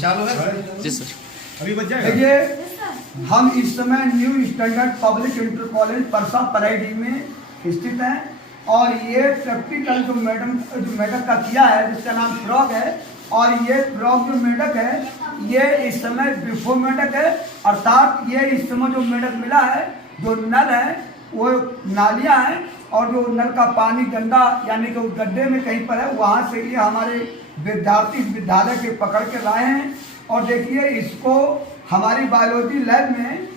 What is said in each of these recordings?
चालू है जी सर। अभी बच जाएगा। देखिए, हम इस समय new standard public inter college Parsa Palaidi में स्थित हैं और ये प्रैक्टिकल जो मेढक का किया है जिसका नाम फ्रॉग है, और ये फ्रॉग जो मेढक है ये इस समय बिफोर मेढक है, अर्थात ये इस समय जो मेढक मिला है जो नल है वो नालियाँ हैं और जो नल का पानी गंदा यानी कि उस गड्ढे में कहीं पर है वहाँ से ये हमारे विद्यार्थी इस विद्यालय के पकड़ के लाए हैं। और देखिए इसको हमारी बायोलॉजी लैब में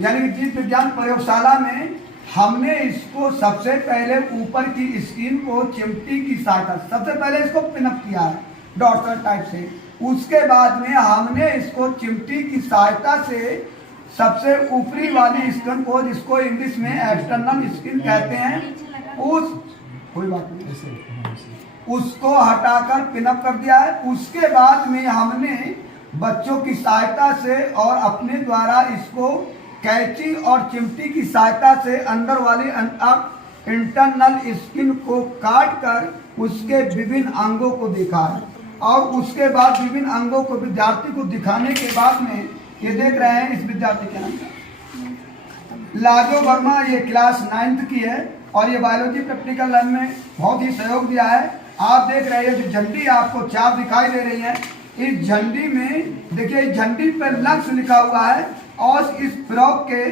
यानी कि जीव विज्ञान प्रयोगशाला में हमने इसको सबसे पहले ऊपर की स्किन को चिमटी की सहायता सबसे पहले इसको पिनअप किया है डॉटर टाइप से। उसके बाद में हमने इसको चिमटी की सहायता से सबसे ऊपरी वाली स्किन को जिसको इंग्लिश में एक्सटर्नल स्किन कहते हैं उस कोई बात नहीं उसको हटाकर पिनअप कर दिया है। उसके बाद में हमने बच्चों की सहायता से और अपने द्वारा इसको कैंची और चिमटी की सहायता से अंदर वाली इंटरनल स्किन को काट कर उसके विभिन्न अंगों को देखा है और उसके बाद विभिन्न अंगों को विद्यार्थी को दिखाने के बाद में ये देख रहे हैं इस विद्यार्थी के नाम लाजो वर्मा, ये क्लास 9th की है और ये बायोलॉजी प्रैक्टिकल लैब में बहुत ही सहयोग दिया है। आप देख रहे हैं जो झंडी आपको 4 दिखाई दे रही है, इस झंडी में देखिए इस झंडी पर लंग्स लिखा हुआ है और इस फ्रॉग के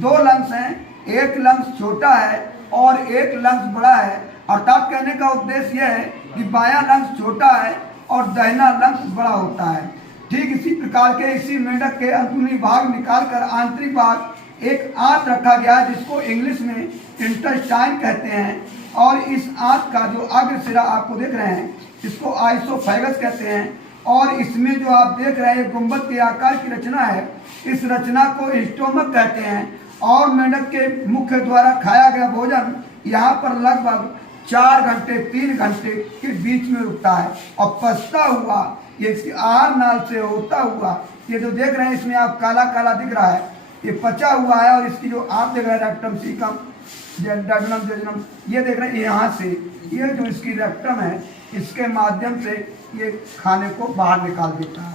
2 लंग्स हैं, एक लंग्स छोटा है और एक लंग्स बड़ा है। अर्थात कहने का उद्देश्य यह है कि बायां लंग्स छोटा है और दाहिना लंग्स बड़ा होता है। ठीक इसी प्रकार के इसी मेढक के अंदरूनी भाग निकालकर आंतरिक भाग एक आंत रखा गया है जिसको इंग्लिश में इंटेस्टाइन कहते हैं और इस आंत का जो अग्र सिरा आपको देख रहे हैं इसको आइसोफेगस कहते हैं और इसमें जो आप देख रहे हैं गुंबद के आकार की रचना है, इस रचना को स्टोमक कहते हैं और मेढक के मुख्य द्वारा खाया गया भोजन यहाँ पर लगभग 4 घंटे 3 घंटे के बीच में रुकता है और पचता हुआ ये इसकी आहार नाल से होता हुआ ये जो देख रहे हैं इसमें आप काला काला दिख रहा है ये पचा हुआ है और इसकी जो आप देख रहे हैं रेक्टम सीकम जेजुनम ये देख रहे हैं यहाँ से ये जो इसकी रेक्टम है इसके माध्यम से ये खाने को बाहर निकाल देता है।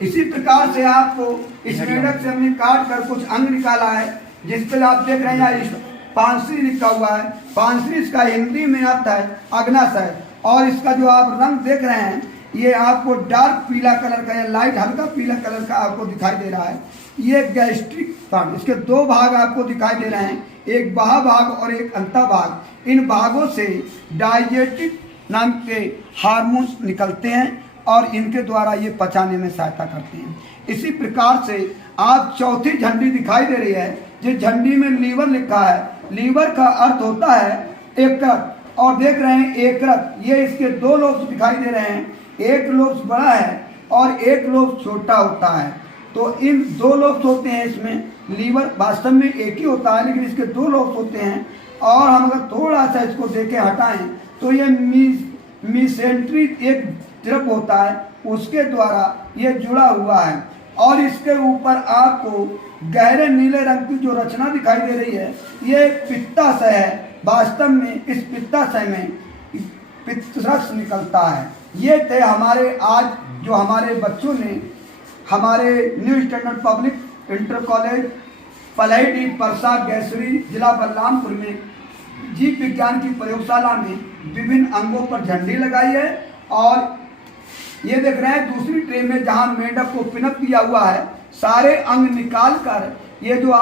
इसी प्रकार से आपको इस मेढक से हमने काट कर कुछ अंग निकाला है जिस पर आप देख रहे हैं पांसरी लिखा हुआ है। पांसरी इसका हिंदी में आता है अग्नाशय और इसका जो आप रंग देख रहे हैं ये आपको डार्क पीला कलर का या लाइट हल्का पीला कलर का आपको दिखाई दे रहा है। ये गैस्ट्रिक भाग, इसके 2 भाग आपको दिखाई दे रहे हैं, एक बाह्य भाग और एक अंतः भाग। इन भागों से डाइजेस्टिक नाम के हार्मोन्स निकलते हैं और इनके द्वारा ये पचाने में सहायता करते हैं। इसी प्रकार से आप चौथी झंडी दिखाई दे रही है जिस झंडी में लीवर लिखा है, लीवर का अर्थ होता है यकृत और देख रहे हैं यकृत ये इसके 2 लोब्स दिखाई दे रहे हैं, एक लोब्स बड़ा है और एक लोब्स छोटा होता है। तो इन 2 लोब्स होते हैं इसमें लीवर वास्तव में एक ही होता है लेकिन इसके 2 लोब्स होते हैं और हम अगर थोड़ा सा इसको देके हटाएं तो ये मीसेंट्री एक द्रव होता है उसके द्वारा ये जुड़ा हुआ है और इसके ऊपर आपको गहरे नीले रंग की जो रचना दिखाई दे रही है ये पित्ताशय है। वास्तव में इस पित्ताशय में पित्तरस निकलता है। ये थे हमारे आज जो हमारे बच्चों ने हमारे new standard public inter college Palaidi Parsa Gaisari जिला बलरामपुर में जीव विज्ञान की प्रयोगशाला में विभिन्न अंगों पर झंडी लगाई है और ये देख रहे हैं दूसरी ट्रे में जहां मेढक को पिनअप किया हुआ है सारे अंग निकाल कर ये जो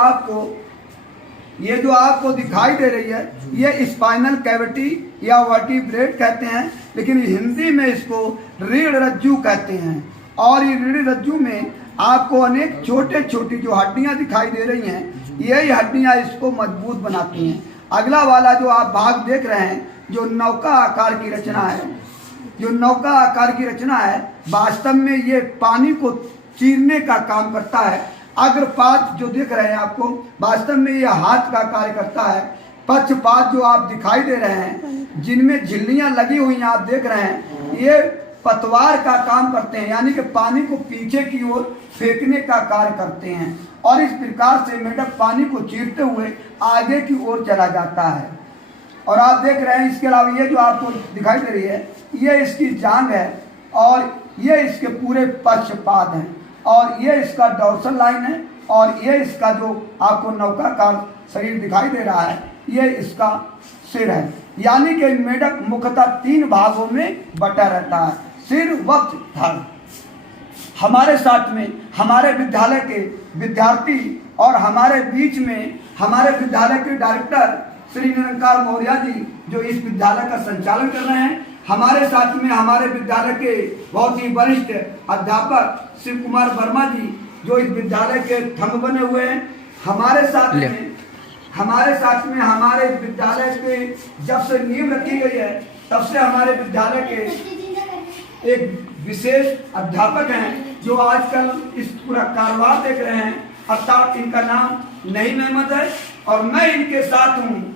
आपको दिखाई दे रही है ये स्पाइनल कैविटी या वर्टिब्रेट कहते हैं लेकिन हिंदी में इसको रीढ़ रज्जू कहते हैं और ये रीढ़ रज्जू में आपको अनेक छोटे छोटी जो हड्डियां दिखाई दे रही हैं यही हड्डियां इसको मजबूत बनाती हैं। अगला वाला जो आप भाग देख रहे हैं जो नौका आकार की रचना है, जो नौका आकार की रचना है वास्तव में ये पानी को चीरने का काम करता है। अग्रपाद जो दिख रहे हैं आपको वास्तव में ये हाथ का कार्य करता है। पक्षपाद जो आप दिखाई दे रहे हैं जिनमें झिल्लियां लगी हुई आप देख रहे हैं ये पतवार का काम करते हैं यानी कि पानी को पीछे की ओर फेंकने का कार्य करते हैं और इस प्रकार से मेढक पानी को चीरते हुए आगे की ओर चला जाता है। और आप देख रहे हैं इसके अलावा ये जो आपको दिखाई दे रही है ये इसकी जांघ है और ये इसके पूरे पक्षपात हैं, और ये इसका डोर्सल लाइन है, और ये इसका जो आपको नौकाकार शरीर दिखाई दे रहा है, ये इसका सिर है। यानी कि मेढक मुख्यतः 3 भागों में बटा रहता है, सिर, वक्ष, धड़। हमारे साथ में हमारे विद्यालय के विद्यार्थी और हमारे बीच में हमारे विद्यालय के डायरेक्टर श्री निरंकार मौर्य जी, जो इस विद्यालय का संचालन कर रहे हैं। हमारे साथ में हमारे विद्यालय के बहुत ही वरिष्ठ अध्यापक शिव कुमार वर्मा जी, जो इस विद्यालय के थंब बने हुए हैं। हमारे साथ में हमारे विद्यालय के जब से नींव रखी गई है, तब से हमारे विद्यालय के एक विशेष अध्यापक हैं, जो आजकल इस पूरा कारोबार देख रहे हैं, अर्थात इनका नाम नईम अहमद है। और मैं इनके साथ हूँ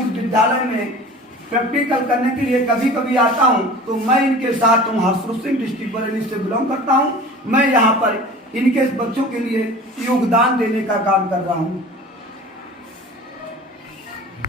इस विद्यालय में प्रैक्टिकल करने के लिए कभी कभी आता हूँ, तो मैं इनके साथ हूँ। हरसुर सिंह डिस्ट्रिक्ट बरेली से बिलोंग करता हूँ। मैं यहाँ पर इनके बच्चों के लिए योगदान देने का काम कर रहा हूँ।